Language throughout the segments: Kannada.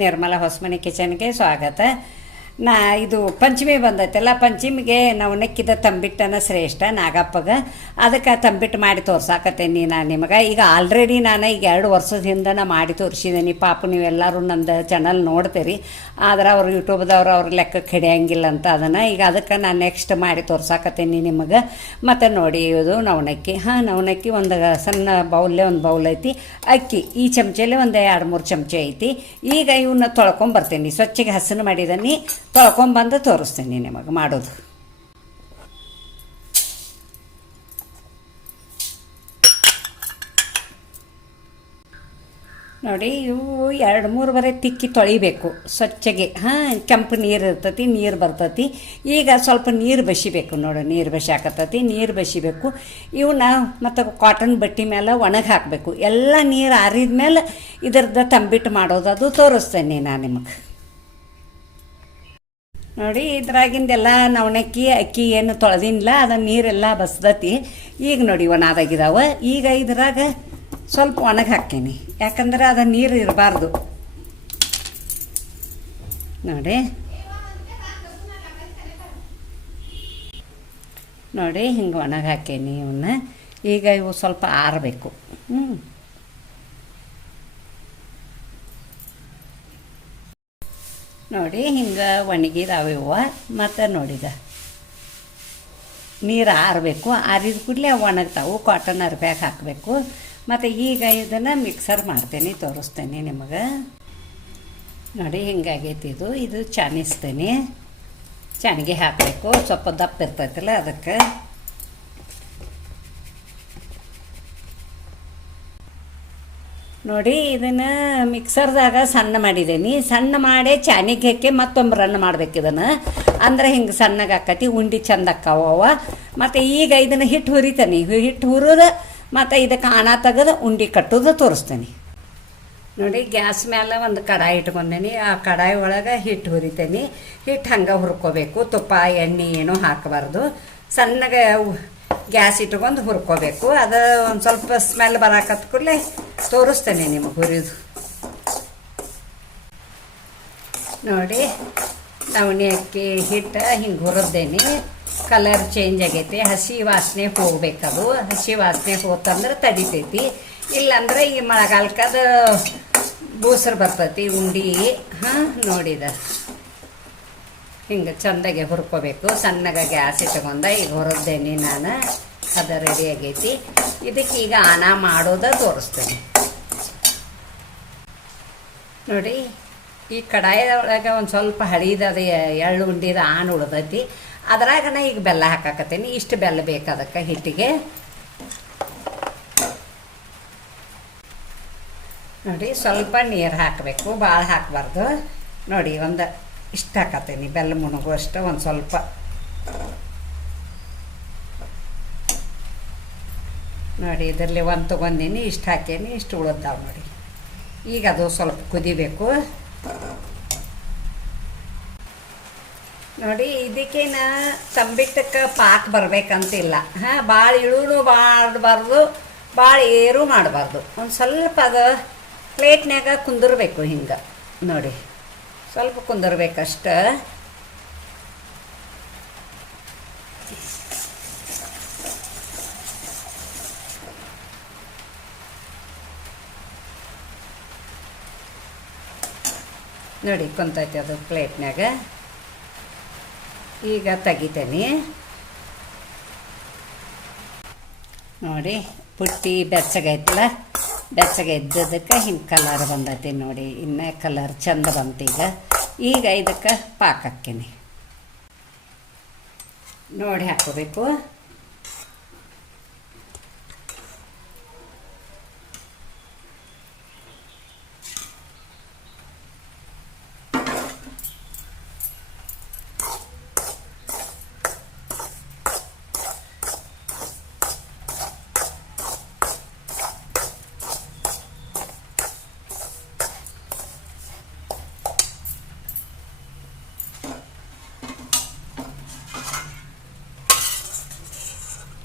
ನಿರ್ಮಲಾ ಹೊಸಮನೆ ಕಿಚನ್ಗೆ ಸ್ವಾಗತ. ಇದು ಪಂಚಮಿ ಬಂದೈತಲ್ಲ, ಪಂಚಮಿಗೆ ನಾವು ನೆಕ್ಕಿದ ತಂಬಿಟ್ಟನ ಶ್ರೇಷ್ಠ ನಾಗಪ್ಪಗೆ. ಅದಕ್ಕೆ ತಂಬಿಟ್ಟು ಮಾಡಿ ತೋರ್ಸಾಕತ್ತೇನಿ ನಾನು ನಿಮಗೆ. ಈಗ ಆಲ್ರೆಡಿ ನಾನು ಈಗ 2 ವರ್ಷದ ಹಿಂದೆ ಮಾಡಿ ತೋರಿಸಿದ್ದೀನಿ. ಪಾಪ ನೀವೆಲ್ಲರೂ ನಂದು ಚಾನಲ್ ನೋಡ್ತೀರಿ, ಆದ್ರೆ ಅವ್ರು ಯೂಟ್ಯೂಬ್ದವ್ರು ಅವ್ರ ಲೆಕ್ಕಕ್ಕೆ ಹಿಡಿಯಂಗಿಲ್ಲ ಅಂತ ಅದನ್ನು ಈಗ ಅದಕ್ಕೆ ನಾನು ನೆಕ್ಸ್ಟ್ ಮಾಡಿ ತೋರ್ಸಾಕತ್ತೇನಿ ನಿಮಗೆ. ಮತ್ತು ನೋಡಿ, ಇದು ನವಣಕ್ಕಿ. ನವಣಕ್ಕಿ ಒಂದು ಸಣ್ಣ ಬೌಲ್ಲೇ ಒಂದು ಬೌಲ್ ಐತಿ. ಅಕ್ಕಿ ಈ ಚಮಚಲ್ಲಿ ಒಂದು 2-3 ಚಮಚ ಐತಿ. ಈಗ ಇವನ್ನ ತೊಳ್ಕೊಂಬರ್ತೀನಿ, ಸ್ವಚ್ಛಗೆ ಹಸನು ಮಾಡಿದ್ದೀನಿ. ತೊಳ್ಕೊಂಬಂದು ತೋರಿಸ್ತೀನಿ ನಿಮಗೆ ಮಾಡೋದು. ನೋಡಿ, ಇವು 2-3 ಬರೆ ತಿಕ್ಕಿ ತೊಳಿಬೇಕು ಸ್ವಚ್ಛಗೆ. ಕೆಂಪು ನೀರು ಇರ್ತೈತಿ, ನೀರು ಬರ್ತೈತಿ. ಈಗ ಸ್ವಲ್ಪ ನೀರು ಬಸಿಬೇಕು. ನೋಡಿ, ನೀರು ಬಸಿಯಾಕತ್ತೈತಿ, ನೀರು ಬಸಿಬೇಕು. ಇವನ್ನ ಮತ್ತು ಕಾಟನ್ ಬಟ್ಟೆ ಮೇಲೆ ಒಣಗಿ ಹಾಕಬೇಕು. ಎಲ್ಲ ನೀರು ಆರಿದ ಮೇಲೆ ಇದ್ರದ್ದು ತಂಬಿಟ್ಟು ಮಾಡೋದು ಅದು ತೋರಿಸ್ತೇನೆ ನಾನು ನಿಮಗೆ. ನೋಡಿ, ಇದ್ರಾಗಿಂದೆಲ್ಲ ನವಣಕ್ಕಿ ಅಕ್ಕಿ ಏನು ತೊಳೆದಿಲ್ಲ, ಅದನ್ನು ನೀರೆಲ್ಲ ಬಸ್ದತಿ. ಈಗ ನೋಡಿ ಒಣದಾಗಿದ್ದಾವೆ. ಈಗ ಇದ್ರಾಗ ಸ್ವಲ್ಪ ಒಣಗಿ ಹಾಕೀನಿ, ಯಾಕಂದ್ರೆ ಅದು ನೀರು ಇರಬಾರ್ದು. ನೋಡಿ ಹಿಂಗೆ ಒಣಗಿ ಹಾಕೀನಿ ಇವನ್ನ. ಈಗ ಇವು ಸ್ವಲ್ಪ ಆರಬೇಕು. ನೋಡಿ, ಹಿಂಗೆ ಒಣಗಿದಾವೆ ಇವು. ಮತ್ತು ನೋಡಿದ ನೀರು ಆರಬೇಕು. ಆರಿದ ಕೂಡಲೇ ಅವು ಒಣಗ್ತಾವು. ಕಾಟನ್ ಅರ್ಬ್ಯಾಗ ಹಾಕಬೇಕು. ಮತ್ತು ಈಗ ಇದನ್ನು ಮಿಕ್ಸರ್ ಮಾಡ್ತೇನೆ, ತೋರಿಸ್ತೇನೆ ನಿಮಗೆ. ನೋಡಿ, ಹಿಂಗಾಗೈತಿ. ಇದು ಚಾನಿಸ್ತೇನೆ. ಚಾನಿಗೆ ಹಾಕಬೇಕು, ಸ್ವಲ್ಪ ದಪ್ಪ ಇರ್ತೈತಲ್ಲ ಅದಕ್ಕೆ. ನೋಡಿ, ಇದನ್ನು ಮಿಕ್ಸರ್ದಾಗ ಸಣ್ಣ ಮಾಡಿದ್ದೀನಿ. ಸಣ್ಣ ಮಾಡಿ ಚಾನಿಗೆ ಹಾಕಿ ಮತ್ತೊಂದು ರನ್ ಮಾಡ್ಬೇಕು ಇದನ್ನು. ಅಂದ್ರೆ ಹಿಂಗೆ ಸಣ್ಣಗೆ ಆಕತಿ, ಉಂಡೆ ಚಂದ ಅಕ್ಕಾವ. ಮತ್ತು ಈಗ ಇದನ್ನು ಹಿಟ್ಟು ಹುರಿತೇನೆ. ಹಿಟ್ಟು ಹುರಿದು ಮತ್ತು ಇದಕ್ಕೆ ಆಣ ತೆಗೆದು ಉಂಡೆ ಕಟ್ಟೋದು ತೋರಿಸ್ತೇನೆ. ನೋಡಿ, ಗ್ಯಾಸ್ ಮೇಲೆ ಒಂದು ಕಡಾಯಿ ಇಟ್ಕೊಂಡೇನಿ. ಆ ಕಡಾಯಿ ಒಳಗೆ ಹಿಟ್ಟು ಹುರಿತೇನೆ. ಹಿಟ್ಟು ಹಂಗೆ ಹುರ್ಕೋಬೇಕು. ತುಪ್ಪ ಎಣ್ಣೆ ಏನೂ ಹಾಕಬಾರ್ದು. ಸಣ್ಣಗೆ ಗ್ಯಾಸ್ ಇಟ್ಕೊಂಡು ಹುರ್ಕೋಬೇಕು. ಅದು ಒಂದು ಸ್ವಲ್ಪ ಸ್ಮೆಲ್ ಬರಾಕತ್ತ ಕೂಡಲೇ ತೋರಿಸ್ತೇನೆ ನಿಮಗೆ ಹುರಿದು. ನೋಡಿ, ನವಣೆ ಅಕ್ಕಿ ಹಿಟ್ಟು ಹಿಂಗೆ ಹುರಿದ್ದೇನೆ. ಕಲರ್ ಚೇಂಜ್ ಆಗೈತಿ. ಹಸಿ ವಾಸನೆ ಹೋಗ್ಬೇಕದು. ಹಸಿ ವಾಸನೆ ಹೋತಂದ್ರೆ ತಡಿತೈತಿ. ಇಲ್ಲಾಂದ್ರೆ ಈ ಮಳೆಗಾಲಕ್ಕದ ಬೂಸರು ಬರ್ತೈತಿ ಉಂಡೆ. ನೋಡಿದ ಹಿಂಗೆ ಚಂದಾಗೆ ಹುರ್ಕೋಬೇಕು. ಸಣ್ಣಗೆ ಗ್ಯಾಸ್ ಇಟ್ಕೊಂಡ ಈಗ ಹುರಿದ್ದೇನೆ ನಾನು. ಅದು ರೆಡಿ ಆಗೈತಿ. ಇದಕ್ಕೆ ಈಗ ಆನ ಮಾಡೋದ ತೋರಿಸ್ತೇನೆ. ನೋಡಿ, ಈ ಕಡಾಯಿ ಒಳಗೆ ಒಂದು ಸ್ವಲ್ಪ ಹಳಿದದ ಎಳ್ಳು ಉಂಡಿದ ಆನ ಉಳ್ದೈತಿ. ಅದ್ರಾಗ ನಾ ಈಗ ಬೆಲ್ಲ ಹಾಕಾಕತ್ತೀನಿ. ಇಷ್ಟು ಬೆಲ್ಲ ಬೇಕು ಅದಕ್ಕೆ ಹಿಟ್ಟಿಗೆ. ನೋಡಿ, ಸ್ವಲ್ಪ ನೀರು ಹಾಕಬೇಕು, ಭಾಳ ಹಾಕಬಾರ್ದು. ನೋಡಿ, ಒಂದು ಇಷ್ಟು ಹಾಕತ್ತೀನಿ, ಬೆಲ್ಲ ಮುಣಗು ಅಷ್ಟು ಒಂದು ಸ್ವಲ್ಪ. ನೋಡಿ, ಇದರಲ್ಲಿ ಒಂದು ತೊಗೊಂಡಿನಿ, ಇಷ್ಟು ಹಾಕೀನಿ, ಇಷ್ಟು ಉಳಿದಾವೆ. ನೋಡಿ, ಈಗ ಅದು ಸ್ವಲ್ಪ ಕುದಿಬೇಕು. ನೋಡಿ, ಇದಕ್ಕೇನ ತಂಬಿಟ್ಟಕ್ಕೆ ಪಾಕ ಬರಬೇಕಂತಿಲ್ಲ. ಭಾಳ ಇಳೂನು ಮಾಡಬಾರ್ದು, ಭಾಳ ಏರು ಮಾಡಬಾರ್ದು. ಒಂದು ಸ್ವಲ್ಪ ಅದು ಪ್ಲೇಟ್ನ್ಯಾಗ ಕುಂದಿರ್ಬೇಕು. ಹಿಂಗೆ ನೋಡಿ, ಸ್ವಲ್ಪ ಕುಂದಿರ್ಬೇಕಷ್ಟ. ನೋಡಿ, ಕುಂತೈತಿ ಅದು ಪ್ಲೇಟ್ನ್ಯಾಗ. ಈಗ ತೆಗಿತೇನೆ. ನೋಡಿ, ಪುಟ್ಟಿ ಬೆಚ್ಚಗೈತಲ್ಲ, ಬೆಚ್ಚಗೆ ಇದ್ದದಕ್ಕೆ ಹಿಂಗೆ ಕಲರ್ ಬಂದೈತಿ. ನೋಡಿ, ಇನ್ನೂ ಕಲರ್ ಚಂದ ಬಂತು. ಈಗ ಇದಕ್ಕೆ ಪಾಕ ಹಾಕ್ತೀನಿ. ನೋಡಿ ಹಾಕೋಬೇಕು.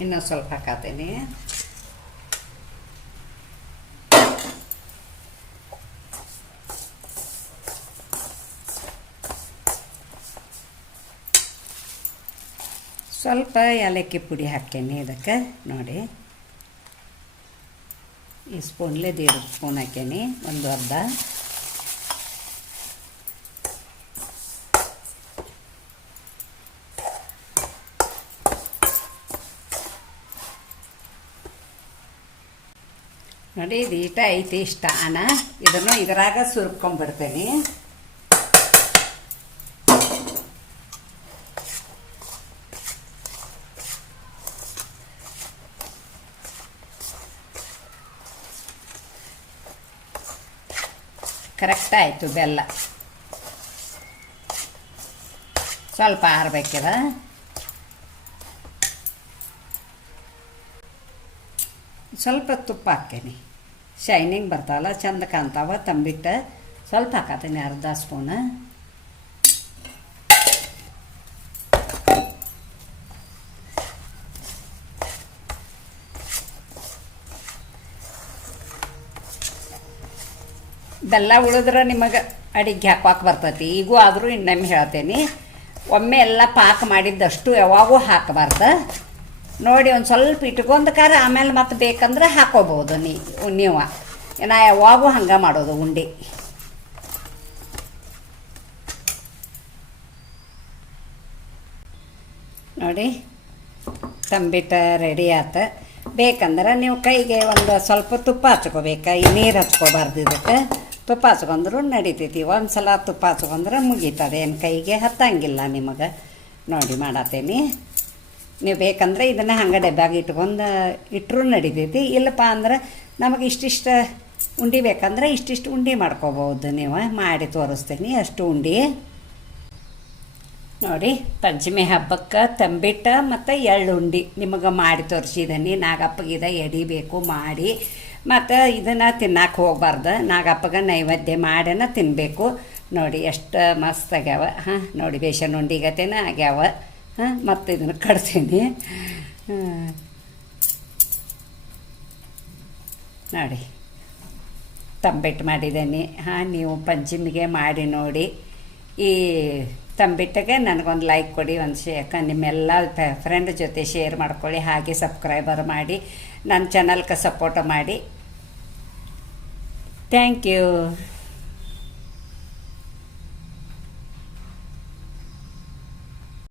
ಇನ್ನೂ ಸ್ವಲ್ಪ ಹಾಕತ್ತೀನಿ. ಸ್ವಲ್ಪ ಏಲಕ್ಕಿ ಪುಡಿ ಹಾಕೇನಿ ಇದಕ್ಕೆ ನೋಡಿ. ಈ ಸ್ಪೂನ್ಲೆ 1.5 ಸ್ಪೂನ್ ಹಾಕೇನಿ, ಒಂದು ಅರ್ಧ. ನೋಡಿ ಇದು ಈಟ ಐತಿ ಇಷ್ಟ ಅನ್ನ. ಇದನ್ನು ಇದರಾಗ ಸುರ್ಕೊಂಡ್ಬಿಡ್ತೇನೆ. ಕರೆಕ್ಟ್ ಆಯಿತು. ಬೆಲ್ಲ ಸ್ವಲ್ಪ ಆರಬೇಕಿದ. ಸ್ವಲ್ಪ ತುಪ್ಪ ಹಾಕ್ತೇನೆ, ಶೈನಿಂಗ್ ಬರ್ತಾವಲ್ಲ ಚಂದ ಕಾಣ್ತಾವ. ತಂಬಿಟ್ಟು ಸ್ವಲ್ಪ ಹಾಕತ್ತೀನಿ, ಅರ್ಧ ಸ್ಪೂನ್. ಬೆಲ್ಲ ಉಳಿದ್ರೆ ನಿಮಗೆ ಅಡಿಗೆ ಹಾಕೋಕೆ ಬರ್ತೈತಿ. ಈಗೂ ಆದರೂ ಇನ್ನೊಮ್ಮೆ ಹೇಳ್ತೇನೆ, ಒಮ್ಮೆ ಎಲ್ಲ ಪಾಕ ಮಾಡಿದ್ದಷ್ಟು ಯಾವಾಗೂ ಹಾಕಬಾರ್ದು. ನೋಡಿ ಒಂದು ಸ್ವಲ್ಪ ಇಟ್ಕೊಂಡ್ ಕಾರ ಆಮೇಲೆ ಮತ್ತೆ ಬೇಕಂದ್ರೆ ಹಾಕೋಬೋದು ನೀವು. ನಾ ಯಾವಾಗೂ ಹಂಗೆ ಮಾಡೋದು ಉಂಡೆ. ನೋಡಿ ತಂಬಿಟ್ಟು ರೆಡಿ ಆತ. ಬೇಕಂದ್ರೆ ನೀವು ಕೈಗೆ ಒಂದು ಸ್ವಲ್ಪ ತುಪ್ಪ ಹಚ್ಕೋಬೇಕು, ಈ ನೀರು ಹಚ್ಕೋಬಾರ್ದು. ಇದಕ್ಕೆ ತುಪ್ಪ ಹಚ್ಕೊಂಡ್ರು ನಡಿತೈತಿ. ಒಂದು ಸಲ ತುಪ್ಪ ಹಚ್ಕೊಂಡ್ರೆ ಮುಗೀತದೆ, ಏನು ಕೈಗೆ ಹತ್ತಂಗಿಲ್ಲ ನಿಮಗೆ. ನೋಡಿ ಮಾಡತ್ತೇನಿ. ನೀವು ಬೇಕಂದ್ರೆ ಇದನ್ನು ಹಂಗೆ ಡಬ್ಬ್ಯಾಗ ಇಟ್ಕೊಂಡು ಇಟ್ಟರು ನಡಿತೈತಿ. ಇಲ್ಲಪ್ಪ ಅಂದ್ರೆ ನಮಗೆ ಇಷ್ಟಿಷ್ಟು ಉಂಡೆ ಬೇಕಂದ್ರೆ ಇಷ್ಟಿಷ್ಟು ಉಂಡೆ ಮಾಡ್ಕೋಬೋದು. ನೀವು ಮಾಡಿ ತೋರಿಸ್ತೀನಿ ಅಷ್ಟು ಉಂಡೆ. ನೋಡಿ ಪಂಚಮಿ ಹಬ್ಬಕ್ಕೆ ತಂಬಿಟ್ಟು ಮತ್ತು ಎಳ್ಳು ಉಂಡೆ ನಿಮಗೆ ಮಾಡಿ ತೋರಿಸಿದ್ದೀನಿ. ನಾಗಪ್ಪಗೆ ಎಡಿಬೇಕು ಮಾಡಿ. ಮತ್ತು ಇದನ್ನು ತಿನ್ನಕ್ಕೆ ಹೋಗ್ಬಾರ್ದು, ನಾಗಪ್ಪಗೆ ನೈವೇದ್ಯ ಮಾಡೇನ ತಿನ್ನಬೇಕು. ನೋಡಿ ಎಷ್ಟು ಮಸ್ತ್ ಆಗ್ಯಾವ. ಹಾಂ ನೋಡಿ ಬೇಸನ್ ಉಂಡಿಗತೇನ ಆಗ್ಯಾವ. ಹಾಂ ಮತ್ತು ಇದನ್ನು ಕಡ್ತೀನಿ. ನೋಡಿ ತಂಬಿಟ್ಟು ಮಾಡಿದ್ದೀನಿ. ಹಾಂ ನೀವು ಪಂಚಮಿಗೆ ಮಾಡಿ ನೋಡಿ. ಈ ತಂಬಿಟ್ಟಿಗೆ ನನಗೊಂದು ಲೈಕ್ ಕೊಡಿ, ಒಂದು ನಿಮ್ಮೆಲ್ಲ ಫ್ರೆಂಡ್ ಜೊತೆ ಶೇರ್ ಮಾಡ್ಕೊಳ್ಳಿ. ಹಾಗೆ ಸಬ್ಸ್ಕ್ರೈಬರ್ ಮಾಡಿ ನನ್ನ ಚಾನಲ್ಗೆ ಸಪೋರ್ಟ್ ಮಾಡಿ. Thank you.